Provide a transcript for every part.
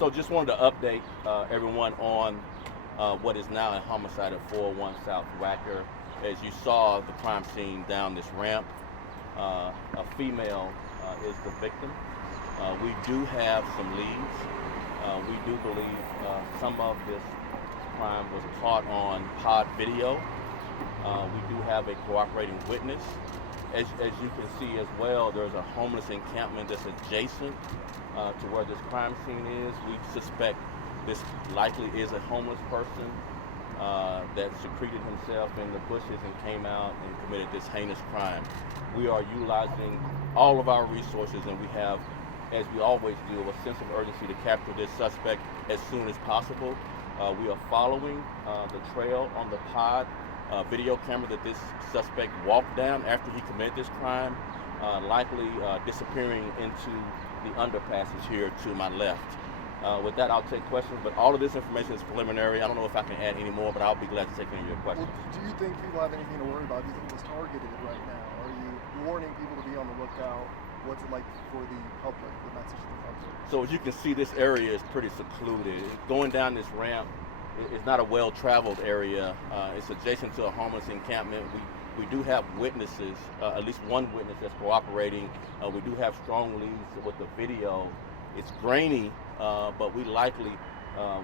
So just wanted to update everyone on what is now a homicide at 401 South Wacker. As you saw the crime scene down this ramp, a female is the victim. We do have some leads. We do believe some of this crime was caught on pod video. We do have a cooperating witness. As you can see as well, there's a homeless encampment that's adjacent to where this crime scene is. We suspect this likely is a homeless person that secreted himself in the bushes and came out and committed this heinous crime. We are utilizing all of our resources, and we have, as we always do, a sense of urgency to capture this suspect as soon as possible. We are following the trail on the pod video camera that this suspect walked down after he committed this crime, likely disappearing into the underpasses here to my left. With that, I'll take questions, but all of this information is preliminary. I don't know if I can add any more, but I'll be glad to take any of your questions. Well, do you think people have anything to worry about? Do you think it's targeted right now? Are you warning people to be on the lookout? What's it like for the public, the message to the public? So as you can see, this area is pretty secluded. Going down this ramp, it's not a well-traveled area. It's adjacent to a homeless encampment. We do have witnesses, at least one witness that's cooperating. We do have strong leads with the video. It's grainy, but we likely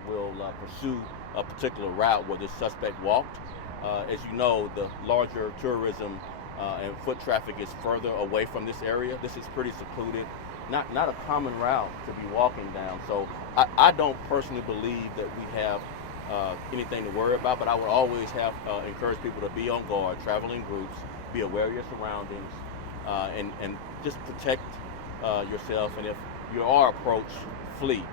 will pursue a particular route where the suspect walked. As you know, the larger tourism and foot traffic is further away from this area. This is pretty secluded, not a common route to be walking down. So I don't personally believe that we have anything to worry about, but I would always have encourage people to be on guard, travel in groups, be aware of your surroundings, and just protect yourself. And if you are approached, flee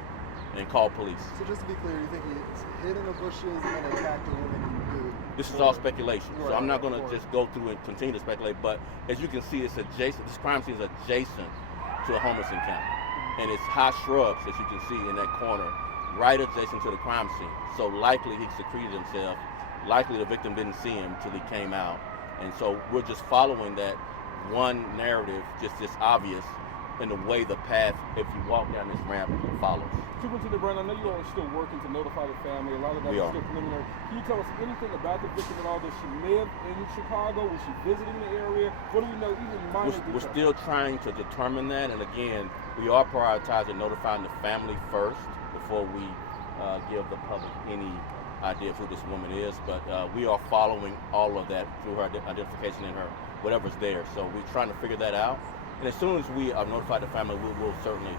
and call police. So just to be clear, you think he's hid in the bushes and then attacked a woman in blue? This is all speculation, so I'm not going to just go through and continue to speculate, but as you can see, it's adjacent. This crime scene is adjacent to a homeless encampment, and it's high shrubs, as you can see in that corner, right adjacent to the crime scene. So likely he secreted himself, likely the victim didn't see him till he came out, and so we're just following that one narrative, just this obvious, in the way the path, if you walk down this ramp, follows. Superintendent Buren, I know you all are still working to notify the family. A lot of that is still preliminary. Can you tell us anything about the victim at all? Does she live in Chicago? Was she visiting the area? What do we know, even minor details? We're still trying to determine that, and again, we are prioritizing notifying the family first before we give the public any idea of who this woman is, but we are following all of that through her identification and her whatever's there. So we're trying to figure that out. And as soon as we notify the family, we will certainly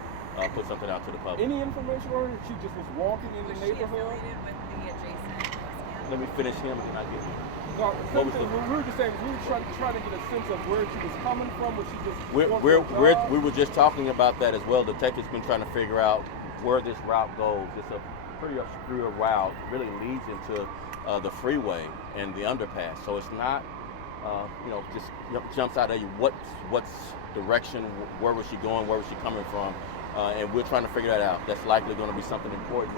put something out to the public. Any information on her? She just was walking in the neighborhood? Was she affiliated with the adjacent? Let me finish him and then I get you. No, we were just saying, we were trying to get a sense of where she was coming from. Was she just we were just talking about that as well. The detective's been trying to figure out where this route goes. It's a pretty obscure route. It really leads into the freeway and the underpass. So it's not, just jumps out at you. What's direction? Where was she going? Where was she coming from? And we're trying to figure that out. That's likely going to be something important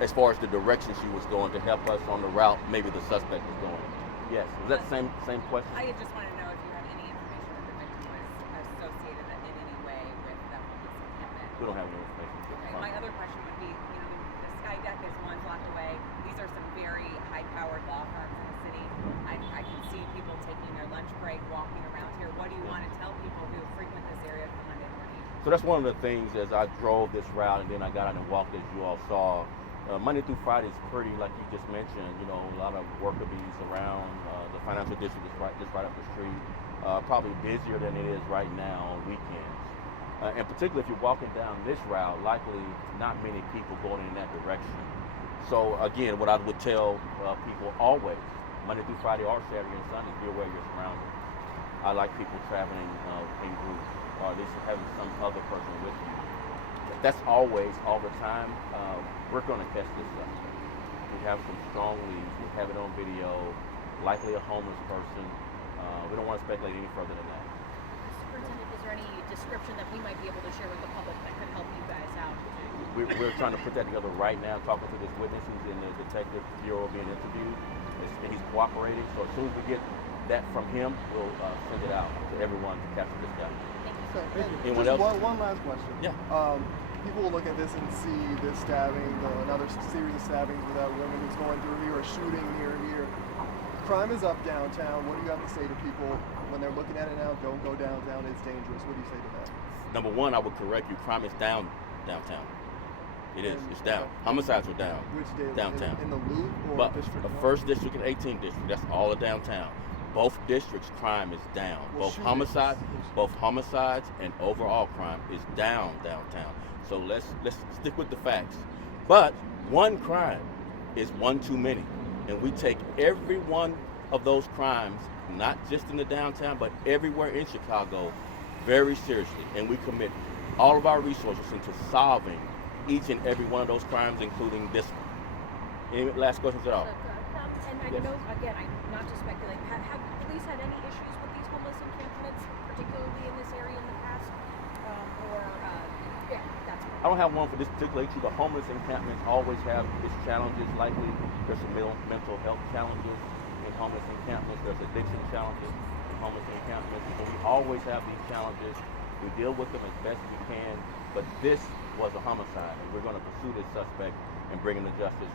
as far as the direction she was going to help us on the route maybe the suspect was going. Yes. Is that the same question? I just want to know if you have any information that the victim was associated in any way with the homeless encampment. We don't have any information. Okay. My other question would be, the Sky Deck is 1 block away. These are some very high-powered law firms in the city. I can see people taking their lunch break, walking around here. What do you want to tell people who frequent this area for Monday morning? So that's one of the things as I drove this route and then I got out and walked, as you all saw. Monday through Friday is pretty, like you just mentioned, a lot of worker bees around. The financial district is just right up the street. Probably busier than it is right now on weekends. And particularly if you're walking down this route, likely not many people going in that direction. So again, what I would tell people always, Monday through Friday or Saturday and Sunday, be aware of your surroundings. I like people traveling in groups, or at least having some other person with you. That's always, all the time. We're going to catch this up. We have some strong leads. We have it on video. Likely a homeless person. We don't want to speculate any further than that. Superintendent, is there any description that we might be able to share with the public that could help you guys out? We're trying to put that together right now, talking to this witness who's in the detective bureau being interviewed. He's cooperating, so as soon as we get that from him, we'll send it out to everyone to capture this guy. So, Anyone else? One last question. Yeah. people will look at this and see this stabbing, another series of stabbings with that woman who's going through here, a shooting here. Crime is up downtown. What do you have to say to people when they're looking at it now? Don't go downtown. It's dangerous. What do you say to that? Number one, I would correct you. Crime is down downtown. It is. It's down. Homicides are down. Which day? Downtown. In the Loop or But District the 1? first district and 18th district, that's all of downtown. Both districts, crime is down. Well, Both homicides and overall crime is down downtown. So let's stick with the facts. But one crime is one too many, and we take every one of those crimes, not just in the downtown, but everywhere in Chicago, very seriously, and we commit all of our resources into solving each and every one of those crimes, including this one. Any last questions at all? And I Yes. know, again, not to speculate, have police had any issues with these homeless encampments, particularly in this area in the past? Yeah, that's I don't have one for this particular issue. The homeless encampments always have its challenges. Likely, there's some mental health challenges in homeless encampments. There's addiction challenges in homeless encampments. So we always have these challenges. We deal with them as best we can. But this was a homicide, and we're going to pursue this suspect and bring him to justice.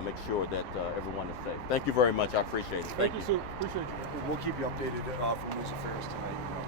Make sure that everyone is safe. Thank you very much. I appreciate it. Thank you, sir. Appreciate you. We'll keep you updated from news affairs tonight.